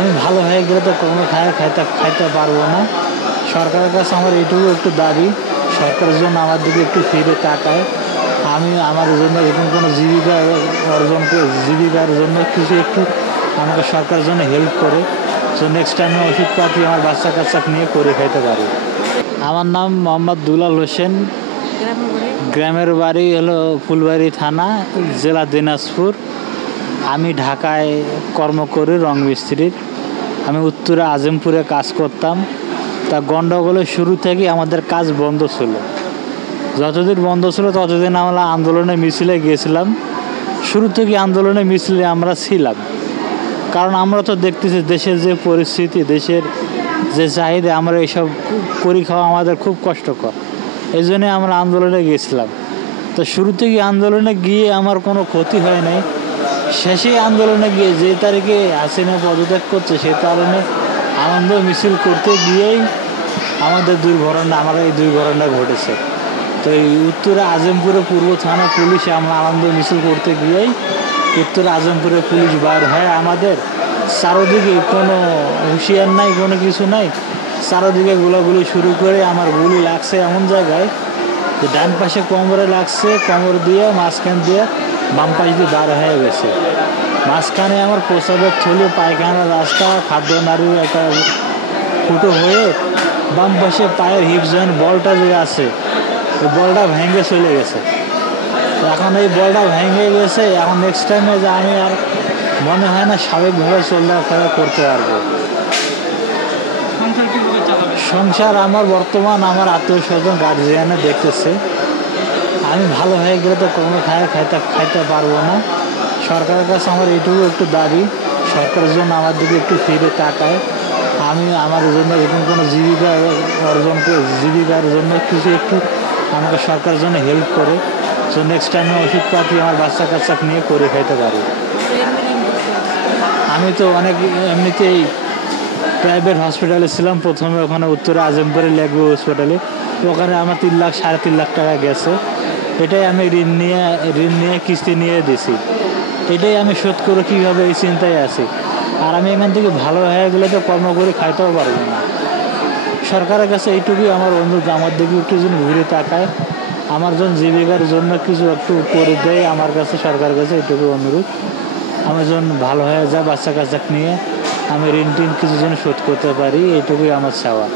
আমি ভালো হয়ে গেলে তো কোনো খাইতে পারবো না। সরকারের কাছে আমার এইটুকু একটু দাবি, সরকারের জন্য আমার দিকে একটু ফিরে তাকায়। আমি আমার জন্য এরকম কোনো জীবিকার জন্য কিছু একটু আমাকে সরকারের জন্য হেল্প করে, তো নেক্সট টাইমে ওষুধপাতি আমার বাচ্চা কাচ্চা নিয়ে করে খাইতে পারি। আমার নাম মোহাম্মদ দুলাল হোসেন। গ্রামের বাড়ি হলো ফুলবাড়ি থানা, জেলা দিনাজপুর। আমি ঢাকায় কর্ম করি রং মিস্ত্রির। আমি উত্তরে আজিমপুরে কাজ করতাম। তা গণ্ডগোলের শুরু থেকেই আমাদের কাজ বন্ধ ছিল। যতদিন বন্ধ ছিল ততদিন আমরা আন্দোলনে মিছিলে গিয়েছিলাম। শুরু থেকে আন্দোলনে মিছিলে আমরা ছিলাম, কারণ আমরা তো দেখতেছি দেশের যে পরিস্থিতি, দেশের যে চাহিদা, আমরা এইসব করি খাওয়া আমাদের খুব কষ্টকর। এই জন্যে আমরা আন্দোলনে গিয়েছিলাম। তো শুরু থেকে আন্দোলনে গিয়ে আমার কোনো ক্ষতি হয় নাই। শেষে আন্দোলনে গিয়ে যে তারিখে হাসিনা পদত্যাগ করছে সেই কারণে আনন্দ মিছিল করতে গিয়েই আমাদের এই দুর্ঘটনা ঘটেছে। তো এই উত্তরে আজিমপুরে পূর্ব থানা পুলিশে আমরা আনন্দ মিছিল করতে গিয়েই উত্তর আজিমপুরে পুলিশ বার হয়। আমাদের চারোদিকে কোনো হুঁশিয়ার নাই, কোনো কিছু নাই। চারোদিকে গোলাগুলি শুরু করে আমার গুলি লাগছে এমন জায়গায় যে ডান পাশে কোমরে লাগছে, কোমর দিয়ে মাঝখান দিয়ে বাম পাশ দিয়ে বার হয়ে গেছে। মাঝখানে আমার প্রসাবের থলি, পায়খানার রাস্তা, খাদ্য নাড়ির একটা ফুটো হয়ে বাম পাশে পায়ের হিপ জয়েন্ট বলটা যে আছে ওই বলটা ভেঙে চলে গেছে। এখন এই বলটা ভেঙে গেছে, এখন নেক্সট টাইমে যে আমি আর মনে হয় না স্বাভাবিকভাবে চলাফেরা করতে পারবো। সংসার আমার বর্তমান আমার আত্মীয় স্বজন গার্জিয়ানে দেখতেছে। আমি ভালো হয়ে গেলে তো কোনো খাইতে পারবো না। সরকারের কাছে আমার এইটুকু একটু দাবি, সরকারের জন্য আমার দিকে একটু ফিরে তাকায়। আমি আমার জন্য এরকম কোনো জীবিকার জন্য কিছু একটু আমাকে সরকারের জন্য হেল্প করে, তো নেক্সট টাইমে ওষুধপাতি আমার বাচ্চা কাচ্চা নিয়ে করে খাইতে পারি। আমি তো অনেক এমনিতেই প্রাইভেট হসপিটালে ছিলাম প্রথমে, ওখানে উত্তরে আজিমপুরে লেকভিউ হসপিটালে। ওখানে আমার 3 লাখ 3.5 লাখ টাকা গেছে। এটাই আমি ঋণ নিয়ে কিস্তি নিয়ে দিছি। এটাই আমি শোধ করে কীভাবে এই চিন্তায় আছি। আর আমি এখান থেকে ভালো হয়ে গেলে তো কর্ম করে খাইতেও পারবো না। সরকারের কাছে এইটুকুই আমার অনুরোধ, আমার দিকে একটু যেন ঘুরে তাকায়, আমার জন্য জীবিকার জন্য কিছু একটু করে দেয়। আমার কাছে সরকারের কাছে এইটুকু অনুরোধ, আমার জন্য ভালো হয়ে যায়, বাচ্চা কাচ্চা নিয়ে আমি ঋণ কিছু যেন শোধ করতে পারি, এইটুকুই আমার চাওয়া।